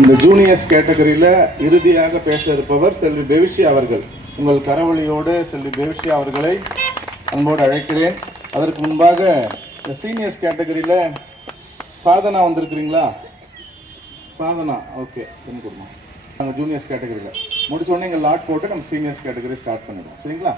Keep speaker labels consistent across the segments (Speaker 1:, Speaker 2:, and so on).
Speaker 1: இந்த ஜூனியர்ஸ் கேட்டகரியில் இறுதியாக பேச இருப்பவர் செல்வி பெவிஷி அவர்கள். உங்கள் கரவொலியோடு செல்வி பெவிஷி அவர்களை அன்போடு அழைக்கிறேன். அதற்கு முன்பாக இந்த சீனியர்ஸ் கேட்டகரியில் சாதனா வந்திருக்கிறீங்களா? சாதனா ஓகே பண்ணி கொடுமா. நாங்கள் ஜூனியர்ஸ் கேட்டகரியில். முடிச்சோடனே இங்கே லாட் போட்டு நம்ம சீனியர்ஸ் கேட்டகரி ஸ்டார்ட் பண்ணிடுவோம். சரிங்களா?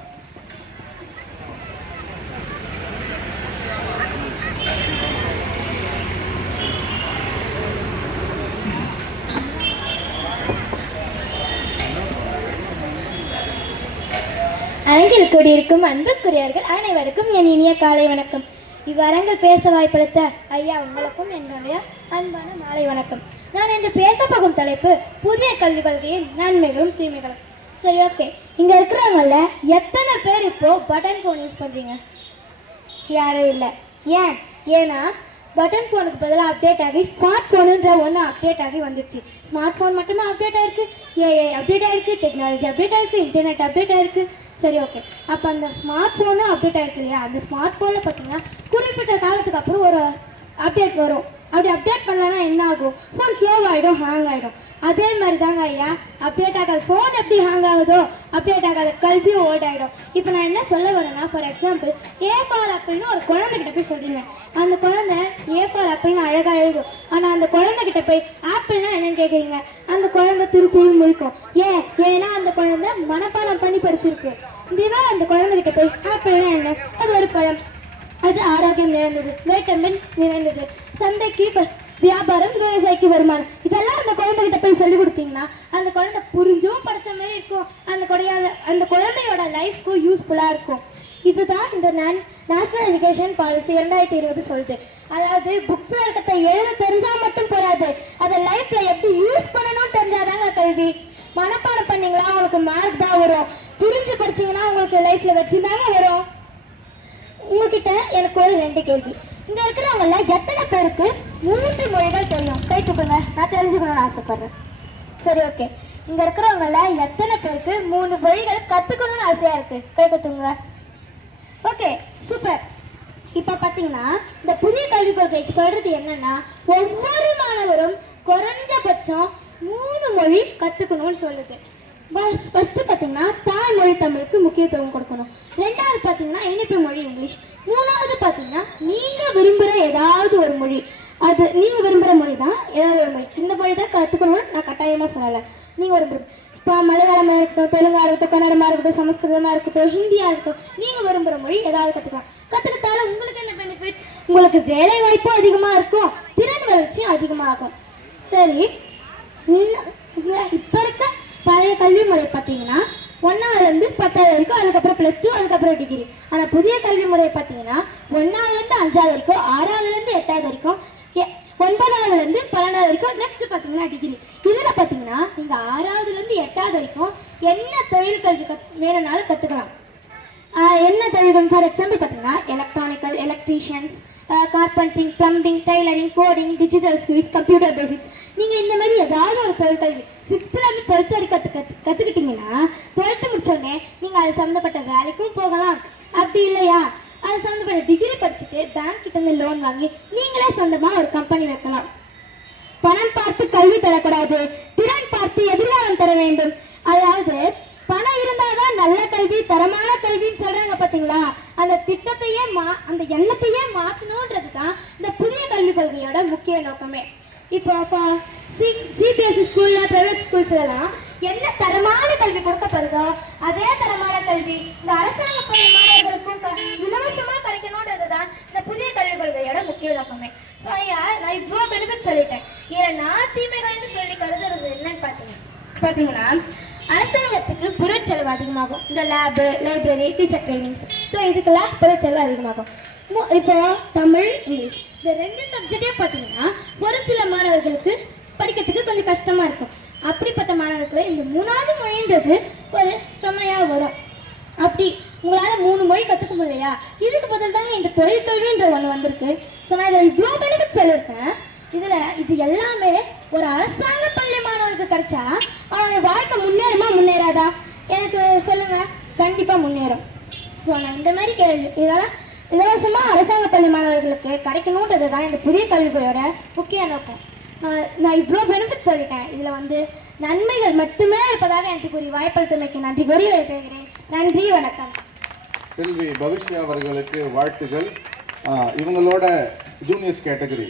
Speaker 2: அரங்கில் கூடியிருக்கும் அன்புக்குரியார்கள் அனைவருக்கும் என் இனிய காலை வணக்கம். இவ்வரங்கில் பேச வாய்ப்பளித்த ஐயா உங்களுக்கும் என்னுடைய அன்பான மாலை வணக்கம். நான் இன்று பேச போகும் தலைப்பு புதிய கல்விக் கொள்கையின் நன்மைகளும் தீமைகளும். சரி ஓகே இங்கே இருக்கிறவங்கள எத்தனை பேர் இப்போ பட்டன் ஃபோன் யூஸ் பண்ணுறீங்க யாரும் இல்லை. ஏன்? ஏன்னா பட்டன் ஃபோனுக்கு பதிலாக அப்டேட் ஆகி ஸ்மார்ட் ஃபோனுன்ற ஒன்று அப்டேட் ஆகி வந்துடுச்சு ஸ்மார்ட் ஃபோன் மட்டும்தான் அப்டேட் ஆயிருக்கு. ஏஐ அப்டேட் ஆயிருக்கு. டெக்னாலஜி அப்டேட் ஆயிருக்கு. இன்டர்நெட் அப்டேட் ஆயிருக்கு. சரி ஓகே அப்போ அந்த ஸ்மார்ட் ஃபோனும் அப்டேட் ஆகிருக்கு இல்லையா? அந்த ஸ்மார்ட் ஃபோனில் பார்த்தீங்கன்னா குறிப்பிட்ட காலத்துக்கு அப்புறம் ஒரு அப்டேட் வரும். அப்படி அப்டேட் பண்ணலன்னா என்ன ஆகும்? ஃபோன் ஸ்லோவாகிடும் ஹேங் ஆகிடும் அதே மாதிரி தாங்க ஐயா. அப்டேட் ஆகாத ஃபோன் எப்படி ஹேங் ஆகுதோ அப்டேட் ஆகாத கல்வியும் ஓல்ட் ஆகிடும் இப்போ நான் என்ன சொல்ல வரேன்னா ஃபார் எக்ஸாம்பிள் ஏ ஃபார் அப்படின்னு ஒரு குழந்தைகிட்ட போய் சொல்கிறீங்க அந்த குழந்தை ஏ ஃபார் அப்படின்னு அழகாக எழுதும். ஆனால் அந்த குழந்தைகிட்ட போய் ஆப்பிள்னா என்னன்னு கேட்குறீங்க அந்த குழந்தை திரு முழிக்கும். ஏன்? ஏன்னா அந்த குழந்தை மனப்பாடம் பண்ணி படிச்சிருக்கு. இதுவே அந்த குழந்தைகிட்ட போய் ஆப்பிள்னா என்ன அது ஒரு பழம். அது ஆரோக்கியம் நிறைந்தது. வைட்டமின் நிறைந்தது. சந்தைக்கு வியாபாரம் விவசாயிக்கு வருமானம். இதெல்லாம் அந்த குழந்தைகிட்ட போய் சொல்லி கொடுத்தீங்கன்னா அந்த குழந்தை புரிஞ்சும் படிச்ச மாதிரி இருக்கும். அந்த குறையாத அந்த குழந்தையோட லைஃப்க்கும் யூஸ்ஃபுல்லாக இருக்கும். இதுதான் இந்த நேஷனல் எஜுகேஷன் பாலிசி இரண்டாயிரத்தி இருபது சொல்லுது. அதாவது புக்ஸ் இருக்கிறத எழுத தெரிஞ்சா மட்டும் போறாது அதை லைஃப்ல எப்படி யூஸ் பண்ணணும் தெரிஞ்சாதாங்க கல்வி மனப்பாடம் பண்ணீங்களா உங்களுக்கு மார்க் தான் வரும் புரிஞ்சு படிச்சீங்கன்னா உங்களுக்கு வெற்றி தாங்க வரும். உங்ககிட்ட எனக்கு ஒரு ரெண்டு கேள்வி. இங்க இருக்கிறவங்கள எத்தனை பேருக்கு மூன்று மொழிகள் தெரியும்? கை தூக்குங்க நான் தெரிஞ்சுக்கணும்னு ஆசைப்படுறேன். சரி ஓகே இங்க இருக்கிறவங்கள எத்தனை பேருக்கு மூணு மொழிகள் கத்துக்கணும்னு ஆசையா இருக்கு? கை தூக்குங்க ஓகே சூப்பர் இப்ப பாத்தீங்கன்னா இந்த புதிய கல்விக் கொள்கை சொல்றது என்னன்னா ஒவ்வொரு மாணவரும் குறைஞ்சபட்சம் மூணு மொழி கத்துக்கணும்னு சொல்லுது. பஸ் பார்த்தீங்கன்னா தாய்மொழி தமிழுக்கு முக்கியத்துவம் கொடுக்கணும். ரெண்டாவது பார்த்தீங்கன்னா இனிப்பு மொழி இங்கிலீஷ். மூணாவது பார்த்தீங்கன்னா நீங்கள் விரும்புகிற ஏதாவது ஒரு மொழி. அது நீங்கள் விரும்புகிற மொழி தான் ஏதாவது ஒரு மொழி. இந்த மொழி தான் கற்றுக்கணும்னு நான் கட்டாயமாக சொல்லலை. நீங்கள் ஒரு இப்போ மலையாளமாக இருக்கட்டும் தெலுங்கா இருக்கட்டும் கன்னடமாக இருக்கட்டும் சமஸ்கிருதமாக இருக்கட்டும் ஹிந்தியாக இருக்கட்டும் நீங்கள் விரும்புகிற மொழி ஏதாவது கற்றுக்கலாம் கற்றுக்கிட்டாலும் உங்களுக்கு என்ன பெனிஃபிட் உங்களுக்கு வேலை வாய்ப்பும் அதிகமாக இருக்கும் திறன் வளர்ச்சியும் அதிகமாகும். சரி இன்னும் இருக்க பழைய கல்வி முறை பார்த்தீங்கன்னா ஒன்னாவதுலேருந்து பத்தாவது வரைக்கும் அதுக்கப்புறம் ப்ளஸ் டூ அதுக்கப்புறம் டிகிரி ஆனால் புதிய கல்வி முறை பார்த்தீங்கன்னா ஒன்னாவதுலேருந்து அஞ்சாவது வரைக்கும் ஆறாவதுலேருந்து எட்டாவது வரைக்கும் எ- ஒன்பதாவதுலேருந்து பன்னெண்டாவது வரைக்கும் நெக்ஸ்ட் பார்த்தீங்கன்னா டிகிரி இதில் பார்த்தீங்கன்னா நீங்கள் ஆறாவதுலேருந்து எட்டாவது வரைக்கும் என்ன தொழில் கல்வி கத் வேணும்னாலும் கற்றுக்கலாம் என்ன தொழில்கள்? ஃபார் எக்ஸாம்பிள் பார்த்தீங்கன்னா electronical electricians carpentering plumbing tailoring coding digital skills computer basics நீங்கள் இந்த மாதிரி ஏதாவது ஒரு தொழில் கல்வி சிக்ஸ்த்துலேருந்து டுவெல்த் வரைக்கும் கற்று கற்று கற்றுக்கிட்டீங்கன்னா டுவெல்த்து முடிச்சோடனே நீங்கள் அது சம்மந்தப்பட்ட வேலைக்கும் போகலாம். அப்படி இல்லையா? அது சம்மந்தப்பட்ட டிகிரி படிச்சுட்டு பேங்க் கிட்ட இருந்து லோன் வாங்கி நீங்களே சொந்தமாக ஒரு கம்பெனி வைக்கலாம். பணம் பார்த்து கல்வி தரக்கூடாது. திறன் பார்த்து எதிர்காலம் தர வேண்டும். அதாவது பணம் இருந்தாதான் நல்ல கல்வி தரமான கல்வின்னு சொல்றாங்க பாத்தீங்களா? அந்த திட்டத்தையே மா அந்த எண்ணத்தையே மாத்தணும்ன்றது தான் இந்த புதிய கல்விக் கொள்கையோட முக்கிய நோக்கமே. இப்போ சிபிஎஸ்சி ஸ்கூல்ல பிரைவேட் ஸ்கூல்ஸ்லாம் என்ன தரமான கல்வி கொடுக்கப்படுதோ அதே தரமான கல்வி இந்த அரசாங்க பள்ளி மாணவர்களுக்கும் இலவசமா கிடைக்கணும்ன்றது தான் இந்த புதிய கல்விக் கொள்கையோட முக்கிய நோக்கமே. ஸோ ஐயா நான் இவ்வளோ பெனிஃபிட் சொல்லிட்டேன். இதை நான் தீமைகள்னு சொல்லி கருதுறது என்னன்னு பார்த்தீங்க பார்த்தீங்கன்னா அரசாங்கத்துக்கு புறச்செலவு அதிகமாகும். இந்த lab library teacher trainings so இதுக்கெல்லாம் புறச்செலவு அதிகமாகும். இப்போ தமிழ் இங்கிலீஷ். இந்த ரெண்டு சப்ஜெக்டே பார்த்தீங்கன்னா ஒரு சில மாணவர்களுக்கு படிக்கிறதுக்கு கொஞ்சம் கஷ்டமாக இருக்கும். அப்படிப்பட்ட மாணவர்களுக்கு இந்த மூணாவது மொழின்றது ஒரு சுமையாக வரும். அப்படி உங்களால் மூணு மொழி கற்றுக்க முடியலையா? இதுக்கு பதில் தாங்க இந்த தொழில் கல்வின்ற வந்திருக்கு. ஸோ நான் இதில் இவ்வளோ பெனிஃபிட் சொல்லியிருக்கேன். இதில் இது எல்லாமே ஒரு அரசாங்க பள்ளி மாணவனுக்கு கிடைச்சா அவனோட வாழ்க்கை முன்னேறுமா முன்னேறாதா? எனக்கு சொல்லுங்கள் கண்டிப்பாக முன்னேறும். ஸோ நான் இந்த மாதிரி கேள்வி இதெல்லாம் இலவசமா அரசாங்க பள்ளி மாணவர்களுக்கு கிடைக்கணுன்றது தான் இந்த புதிய கல்வியோட முக்கிய நோக்கம். நான் இவ்வளோ பெனிஃபிட் சொல்லிட்டேன். இதில் வந்து நன்மைகள் மட்டுமே இருப்பதாக எனக்கு கூறி வாய்ப்பளித்தமைக்கு நன்றி கூறி விடைபெறுகிறேன். நன்றி வணக்கம்.
Speaker 1: செல்வி பவிஷ்யா அவர்களுக்கு வாழ்த்துகள். இவங்களோட ஜூனியர்ஸ் கேட்டகரி